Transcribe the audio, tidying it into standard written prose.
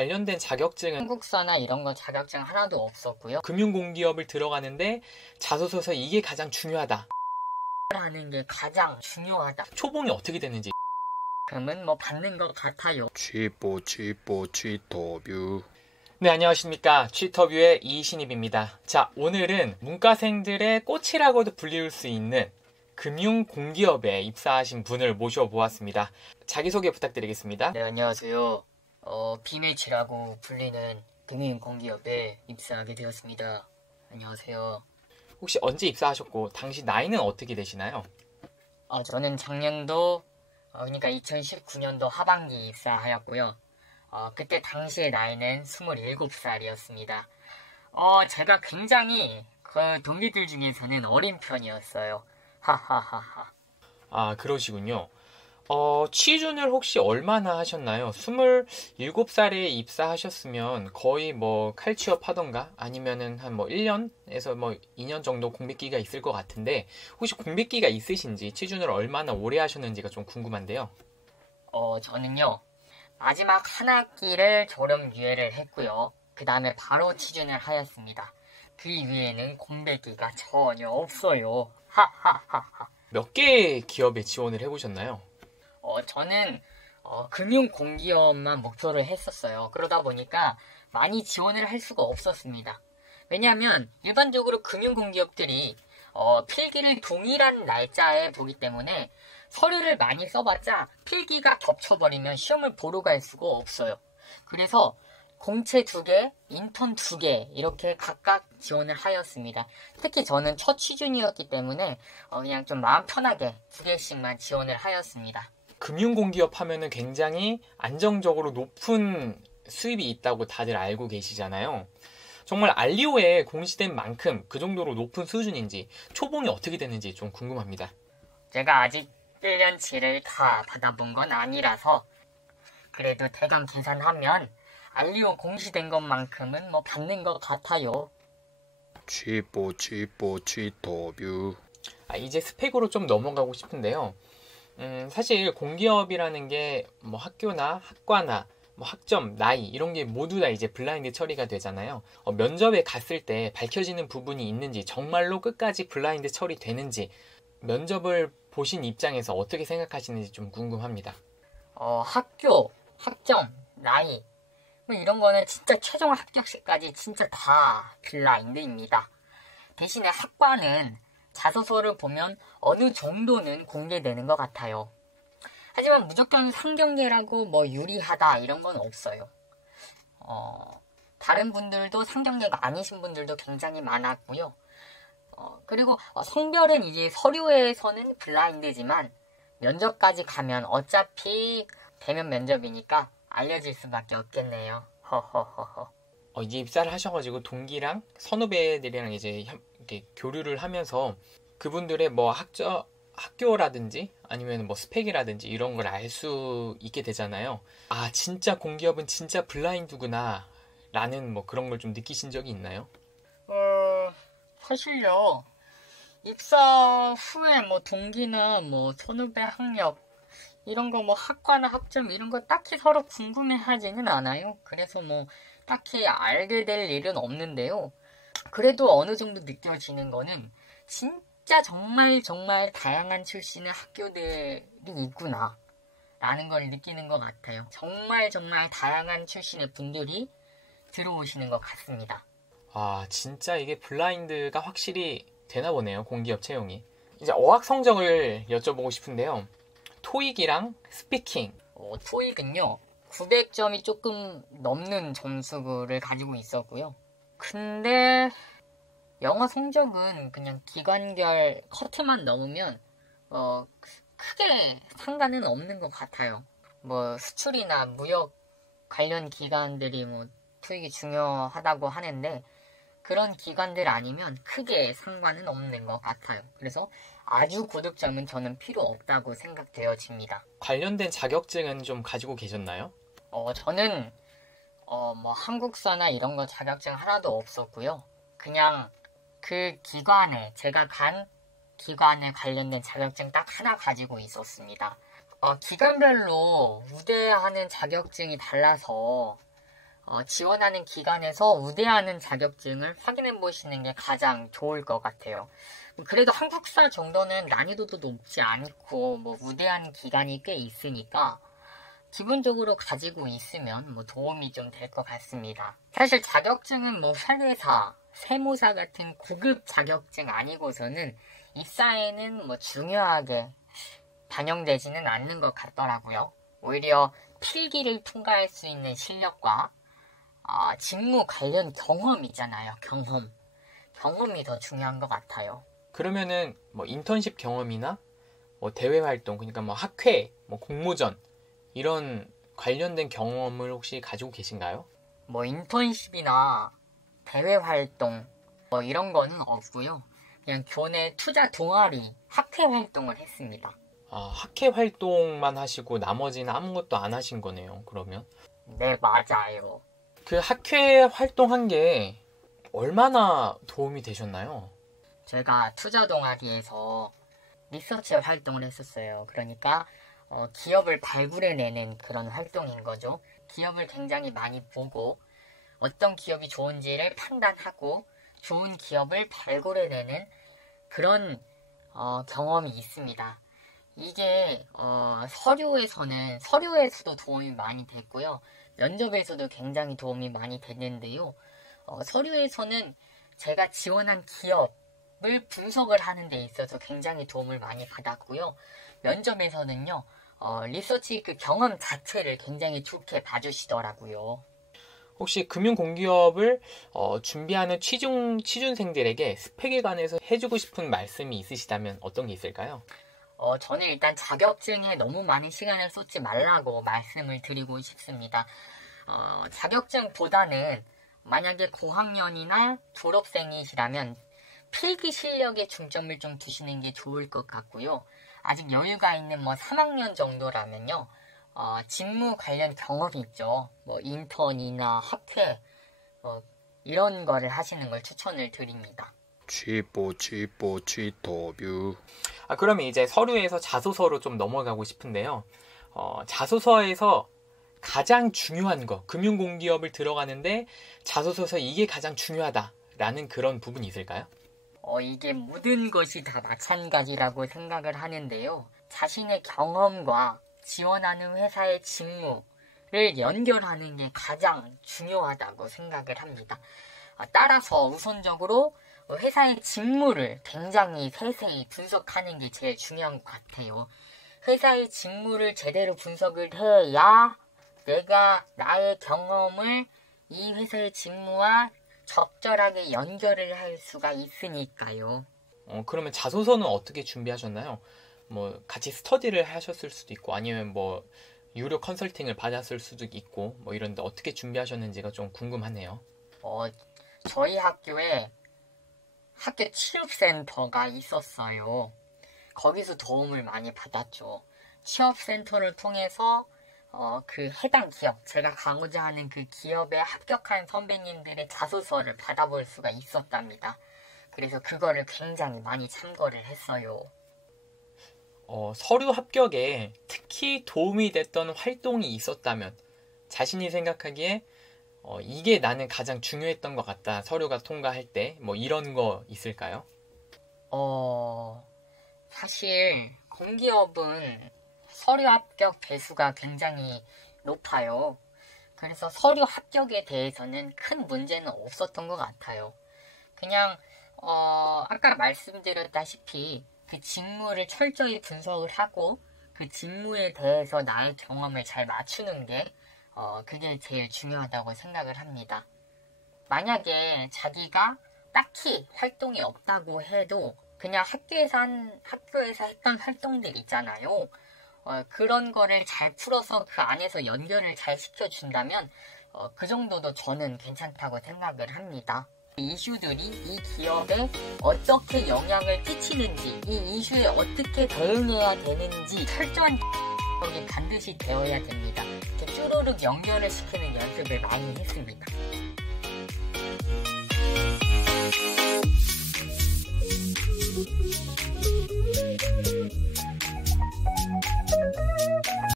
관련된 자격증은 한국사나 이런 거 자격증 하나도 없었고요. 금융공기업을 들어가는데 자소서에서 이게 가장 중요하다 라는 게 가장 중요하다. 초봉이 어떻게 되는지 그러면 뭐 받는 것 같아요. 취뽀 취터뷰. 네, 안녕하십니까. 취터뷰의 이신입입니다. 자, 오늘은 문과생들의 꽃이라고도 불릴 수 있는 금융공기업에 입사하신 분을 모셔보았습니다. 자기소개 부탁드리겠습니다. 네, 안녕하세요. 비밀치라고 불리는 금융공기업에 입사하게 되었습니다. 안녕하세요. 혹시 언제 입사하셨고 당시 나이는 어떻게 되시나요? 저는 작년도 그러니까 2019년도 하반기 입사하였고요. 그때 당시의 나이는 27살이었습니다. 제가 굉장히 그 동기들 중에서는 어린 편이었어요. 하하하하. 아, 그러시군요. 취준을 혹시 얼마나 하셨나요? 27살에 입사하셨으면 거의 뭐 칼취업 하던가 아니면은 한 뭐 1년에서 뭐 2년 정도 공백기가 있을 것 같은데 혹시 공백기가 있으신지 취준을 얼마나 오래 하셨는지가 좀 궁금한데요. 저는요. 마지막 한 학기를 졸업유예를 했고요. 그 다음에 바로 취준을 하였습니다. 그 이후에는 공백기가 전혀 없어요. 하하하하. 몇 개의 기업에 지원을 해보셨나요? 저는 금융공기업만 목표를 했었어요. 그러다 보니까 많이 지원을 할 수가 없었습니다. 왜냐하면 일반적으로 금융공기업들이 필기를 동일한 날짜에 보기 때문에 서류를 많이 써봤자 필기가 겹쳐버리면 시험을 보러 갈 수가 없어요. 그래서 공채 2개, 인턴 2개 이렇게 각각 지원을 하였습니다. 특히 저는 첫 취준이었기 때문에 그냥 좀 마음 편하게 2개씩만 지원을 하였습니다. 금융공기업 하면은 굉장히 안정적으로 높은 수입이 있다고 다들 알고 계시잖아요. 정말 알리오에 공시된 만큼 그 정도로 높은 수준인지 초봉이 어떻게 되는지 좀 궁금합니다. 제가 아직 1년치를 다 받아본 건 아니라서 그래도 대강 계산하면 알리오 공시된 것만큼은 뭐 받는 것 같아요. 취뽀 취터뷰. 이제 스펙으로 좀 넘어가고 싶은데요. 사실 공기업이라는 게 뭐 학교나 학과나 뭐 학점, 나이 이런 게 모두 다 이제 블라인드 처리가 되잖아요. 면접에 갔을 때 밝혀지는 부분이 있는지 정말로 끝까지 블라인드 처리되는지 면접을 보신 입장에서 어떻게 생각하시는지 좀 궁금합니다. 학교, 학점, 나이 뭐 이런 거는 진짜 최종 합격시까지 진짜 다 블라인드입니다. 대신에 학과는 자소서를 보면 어느 정도는 공개되는 것 같아요. 하지만 무조건 상경계라고 뭐 유리하다 이런 건 없어요. 다른 분들도 상경계가 아니신 분들도 굉장히 많았고요. 그리고 성별은 이제 서류에서는 블라인드지만 면접까지 가면 어차피 대면 면접이니까 알려질 수밖에 없겠네요. 허허허허. 이제 입사를 하셔가지고 동기랑 선후배들이랑 이제 이렇게 교류를 하면서 그분들의 뭐 학교라든지 아니면 뭐 스펙이라든지 이런 걸 알 수 있게 되잖아요. 아, 진짜 공기업은 진짜 블라인드구나 라는 뭐 그런 걸 좀 느끼신 적이 있나요? 사실요. 입사 후에 뭐 동기나 뭐 선후배 학력 이런 거 뭐 학과나 학점 이런 거 딱히 서로 궁금해하지는 않아요. 그래서 뭐 딱히 알게 될 일은 없는데요. 그래도 어느 정도 느껴지는 거는 진짜 정말 다양한 출신의 학교들이 있구나 라는 걸 느끼는 것 같아요. 정말 다양한 출신의 분들이 들어오시는 것 같습니다. 아, 진짜 이게 블라인드가 확실히 되나 보네요. 공기업 채용이. 이제 어학 성적을 여쭤보고 싶은데요. 토익이랑 스피킹. 토익은요. 900점이 조금 넘는 점수를 가지고 있었고요. 근데 영어 성적은 그냥 기관결 커트만 넘으면 크게 상관은 없는 것 같아요. 뭐 수출이나 무역 관련 기관들이 뭐 토익이 중요하다고 하는데 그런 기관들 아니면 크게 상관은 없는 것 같아요. 그래서 아주 고득점은 저는 필요 없다고 생각되어집니다. 관련된 자격증은 좀 가지고 계셨나요? 저는 뭐 한국사나 이런 거 자격증 하나도 없었고요. 그냥 그 기관에 제가 간 기관에 관련된 자격증 딱 하나 가지고 있었습니다. 기관별로 우대하는 자격증이 달라서 지원하는 기관에서 우대하는 자격증을 확인해 보시는 게 가장 좋을 것 같아요. 그래도 한국사 정도는 난이도도 높지 않고 뭐 우대하는 기간이 꽤 있으니까 기본적으로 가지고 있으면 뭐 도움이 좀 될 것 같습니다. 사실 자격증은 뭐 회계사, 세무사 같은 고급 자격증 아니고서는 입사에는 뭐 중요하게 반영되지는 않는 것 같더라고요. 오히려 필기를 통과할 수 있는 실력과 직무 관련 경험이잖아요. 경험이 더 중요한 것 같아요. 그러면은 뭐 인턴십 경험이나 뭐 대외 활동, 그러니까 뭐 학회, 뭐 공모전 이런 관련된 경험을 혹시 가지고 계신가요? 뭐 인턴십이나 대외 활동 뭐 이런 거는 없고요. 그냥 교내 투자 동아리 학회 활동을 했습니다. 학회 활동만 하시고 나머지는 아무것도 안 하신 거네요, 그러면? 네, 맞아요. 그 학회 활동한 게 얼마나 도움이 되셨나요? 제가 투자 동아리에서 리서치 활동을 했었어요. 그러니까 기업을 발굴해내는 그런 활동인 거죠. 기업을 굉장히 많이 보고 어떤 기업이 좋은지를 판단하고 좋은 기업을 발굴해내는 그런 경험이 있습니다. 이게 서류에서도 도움이 많이 됐고요. 면접에서도 굉장히 도움이 많이 됐는데요. 서류에서는 제가 지원한 기업을 분석을 하는 데 있어서 굉장히 도움을 많이 받았고요. 면접에서는요. 리서치 그 경험 자체를 굉장히 좋게 봐주시더라고요. 혹시 금융공기업을 준비하는 취준생들에게 스펙에 관해서 해주고 싶은 말씀이 있으시다면 어떤 게 있을까요? 저는 일단 자격증에 너무 많은 시간을 쏟지 말라고 말씀을 드리고 싶습니다. 자격증보다는 만약에 고학년이나 졸업생이시라면 필기 실력에 중점을 좀 두시는 게 좋을 것 같고요. 아직 여유가 있는 3학년 정도라면요. 직무 관련 경험이 있죠. 인턴이나 학회 이런 거를 하시는 걸 추천을 드립니다. 취뽀 취토뷰. 그러면 이제 서류에서 자소서로 좀 넘어가고 싶은데요. 자소서에서 가장 중요한 거, 금융공기업을 들어가는데 자소서에서 이게 가장 중요하다라는 그런 부분이 있을까요? 이게 모든 것이 다 마찬가지라고 생각을 하는데요. 자신의 경험과 지원하는 회사의 직무를 연결하는 게 가장 중요하다고 생각을 합니다. 따라서 우선적으로 회사의 직무를 굉장히 세세히 분석하는 게 제일 중요한 것 같아요. 회사의 직무를 제대로 분석을 해야 내가 나의 경험을 이 회사의 직무와 적절하게 연결을 할 수가 있으니까요. 그러면 자소서는 어떻게 준비하셨나요? 같이 스터디를 하셨을 수도 있고 아니면 유료 컨설팅을 받았을 수도 있고 이런데 어떻게 준비하셨는지가 좀 궁금하네요. 저희 학교에 학교 취업센터가 있었어요. 거기서 도움을 많이 받았죠. 취업센터를 통해서 그 해당 기업, 제가 가고자 하는 그 기업에 합격한 선배님들의 자소서를 받아볼 수가 있었답니다. 그래서 그거를 굉장히 많이 참고를 했어요. 서류 합격에 특히 도움이 됐던 활동이 있었다면 자신이 생각하기에 이게 나는 가장 중요했던 것 같다. 서류가 통과할 때 이런 거 있을까요? 사실 공기업은 서류 합격 배수가 굉장히 높아요. 그래서 서류 합격에 대해서는 큰 문제는 없었던 것 같아요. 그냥 아까 말씀드렸다시피 그 직무를 철저히 분석을 하고 그 직무에 대해서 나의 경험을 잘 맞추는 게 그게 제일 중요하다고 생각을 합니다. 만약에 자기가 딱히 활동이 없다고 해도 그냥 학교에서 했던 활동들 있잖아요. 그런 거를 잘 풀어서 그 안에서 연결을 잘 시켜준다면 그 정도도 저는 괜찮다고 생각을 합니다. 이 이슈들이 이 기업에 어떻게 영향을 끼치는지, 이 이슈에 어떻게 대응해야 되는지 철저한 이 반드시 되어야 됩니다. 쭈루룩 연결을 시키는 연습을 많이 했습니다.